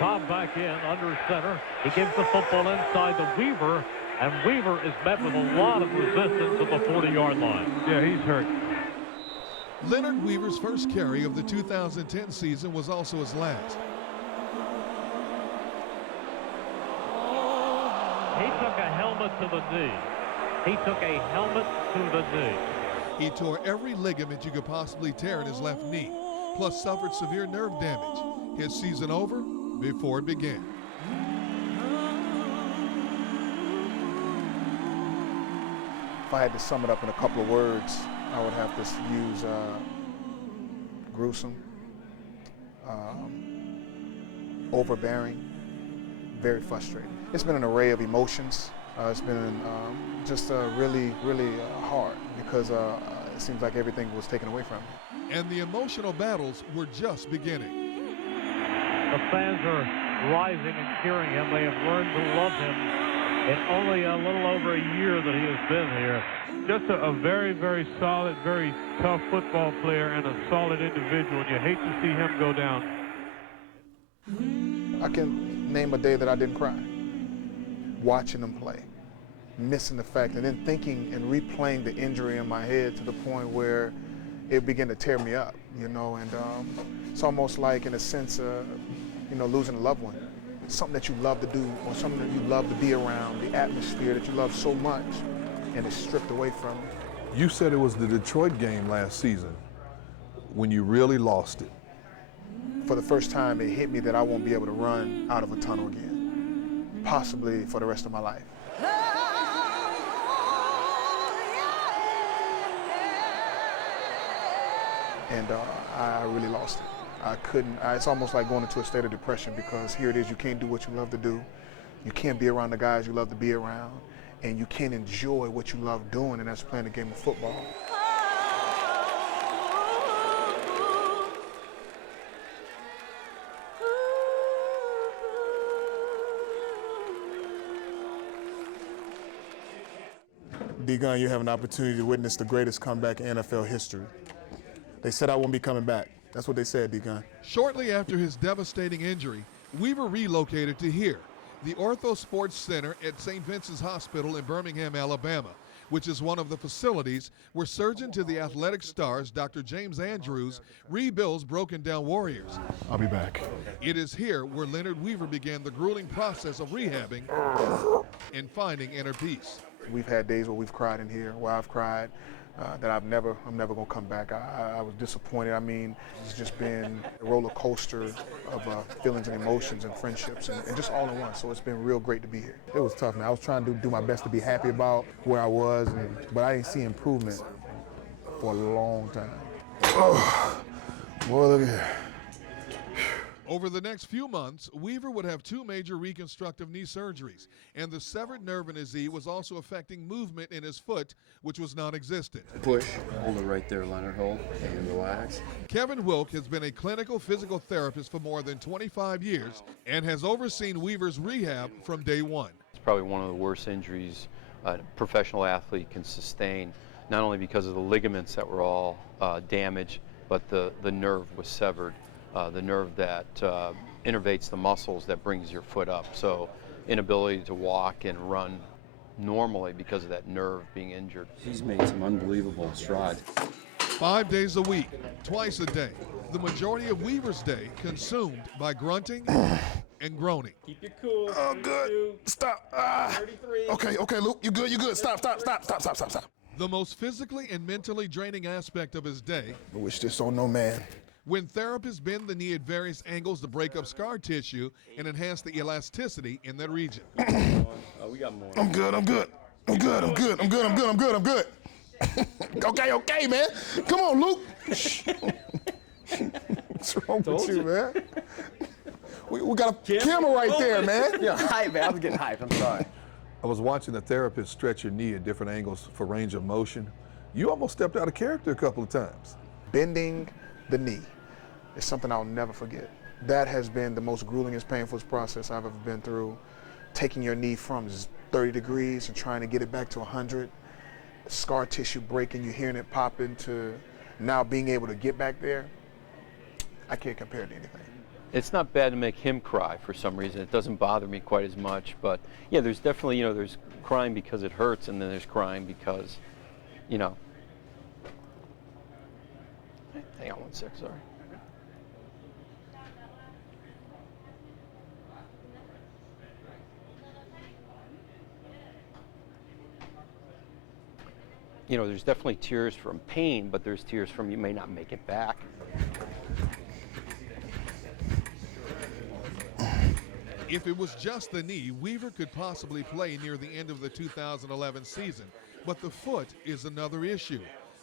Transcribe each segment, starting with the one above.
Cobb back in under center. He gives the football inside to Weaver, and Weaver is met with a lot of resistance at the 40-yard line. Yeah, he's hurt. Leonard Weaver's first carry of the 2010 season was also his last. He took a helmet to the knee. He took a helmet to the knee. He tore every ligament you could possibly tear in his left knee, plus suffered severe nerve damage. His season over before it began. If I had to sum it up in a couple of words, I would have to use gruesome, overbearing, very frustrating. It's been an array of emotions. It's been just really, really hard because it seems like everything was taken away from me. And the emotional battles were just beginning. The fans are rising and cheering him. They have learned to love him in only a little over a year that he has been here. Just a very, very solid, very tough football player and a solid individual. You hate to see him go down. I can name a day that I didn't cry. Watching him play, missing the fact, and then thinking and replaying the injury in my head to the point where it began to tear me up, you know, and it's almost like, in a sense, you know, losing a loved one. Something that you love to do or something that you love to be around, the atmosphere that you love so much, and it's stripped away from you. You said it was the Detroit game last season when you really lost it. For the first time, it hit me that I won't be able to run out of a tunnel again. Possibly for the rest of my life. And I really lost it. I couldn't, it's almost like going into a state of depression because here it is, you can't do what you love to do. You can't be around the guys you love to be around. And you can't enjoy what you love doing, and that's playing a game of football. Gunn, you have an opportunity to witness the greatest comeback in NFL history. They said I won't be coming back. That's what they said, Gunn. Shortly after his devastating injury, Weaver relocated to here, the Ortho Sports Center at St. Vincent's Hospital in Birmingham, Alabama, which is one of the facilities where surgeon to the Athletic Stars, Dr. James Andrews, rebuilds broken-down Warriors. I'll be back. It is here where Leonard Weaver began the grueling process of rehabbing and finding inner peace. We've had days where we've cried in here, where I've cried that I'm never gonna come back. I was disappointed. I mean, it's just been a roller coaster of feelings and emotions and friendships and just all in one. So it's been real great to be here. It was tough, man. I was trying to do my best to be happy about where I was, but I didn't see improvement for a long time. Oh, boy, look at here. Over the next few months, Weaver would have 2 major reconstructive knee surgeries, and the severed nerve in his knee was also affecting movement in his foot, which was non-existent. Push, hold it right there, Leonard, hold, and relax. Kevin Wilk has been a clinical physical therapist for more than 25 years and has overseen Weaver's rehab from day one. It's probably one of the worst injuries a professional athlete can sustain, not only because of the ligaments that were all damaged, but the nerve was severed. The nerve that innervates the muscles that brings your foot up. So inability to walk and run normally because of that nerve being injured. He's made some unbelievable strides. 5 days a week, twice a day. The majority of Weaver's day consumed by grunting and groaning. Keep your cool. Oh, good. Stop. 33. Okay, Luke, you good, you good. Stop. The most physically and mentally draining aspect of his day. I wish this on no man. When therapists bend the knee at various angles to break up scar tissue and enhance the elasticity in that region. We got more. I'm good. Okay, man. Come on, Luke. What's wrong with you, man? We got a camera right there, man. Yeah, hype, man. I was getting hyped. I'm sorry. I was watching the therapist stretch your knee at different angles for range of motion. You almost stepped out of character a couple of times. Bending the knee is something I'll never forget. That has been the most grueling and painful process I've ever been through. Taking your knee from 30 degrees and trying to get it back to 100, scar tissue breaking, you hearing it pop into now being able to get back there. I can't compare it to anything. It's not bad to make him cry for some reason. It doesn't bother me quite as much. But yeah, there's definitely, you know, there's crying because it hurts, and then there's crying because, you know. Hang on 1 sec, sorry. You know, there's definitely tears from pain, but there's tears from you may not make it back. If it was just the knee, Weaver could possibly play near the end of the 2011 season. But the foot is another issue.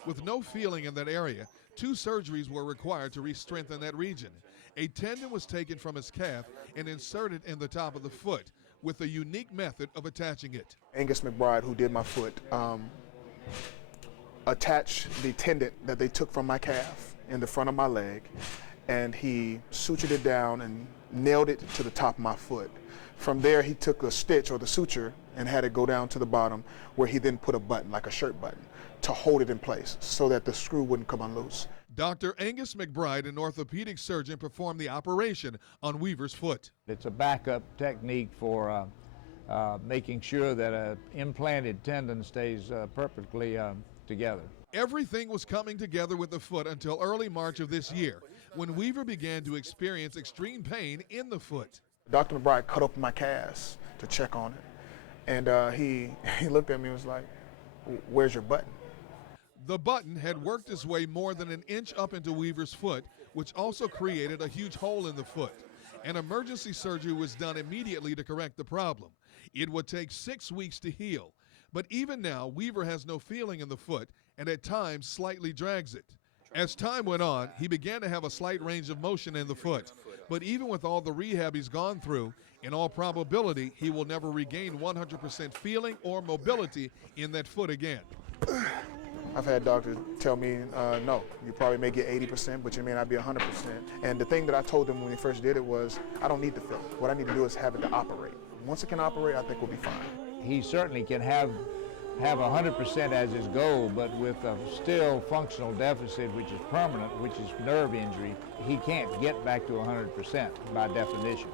With no feeling in that area, 2 surgeries were required to re-strengthen that region. A tendon was taken from his calf and inserted in the top of the foot with a unique method of attaching it. Angus McBride, who did my foot, attached the tendon that they took from my calf in the front of my leg, and he sutured it down and nailed it to the top of my foot. From there, he took a stitch or the suture and had it go down to the bottom, where he then put a button, like a shirt button, to hold it in place so that the screw wouldn't come unloose. Dr. Angus McBride, an orthopedic surgeon, performed the operation on Weaver's foot. It's a backup technique for making sure that an implanted tendon stays perfectly together. Everything was coming together with the foot until early March of this year, when Weaver began to experience extreme pain in the foot. Dr. McBride cut open my cast to check on it, and he looked at me and was like, "Where's your button?" The button had worked its way more than an inch up into Weaver's foot, which also created a huge hole in the foot. An emergency surgery was done immediately to correct the problem. It would take 6 weeks to heal. But even now, Weaver has no feeling in the foot and at times slightly drags it. As time went on, he began to have a slight range of motion in the foot. But even with all the rehab he's gone through, in all probability, he will never regain 100% feeling or mobility in that foot again. I've had doctors tell me, no, you probably may get 80%, but you may not be 100%. And the thing that I told them when we first did it was, I don't need to feel it. What I need to do is have it to operate. Once it can operate, I think we'll be fine. He certainly can have 100% as his goal, but with a still functional deficit, which is permanent, which is nerve injury, he can't get back to 100% by definition.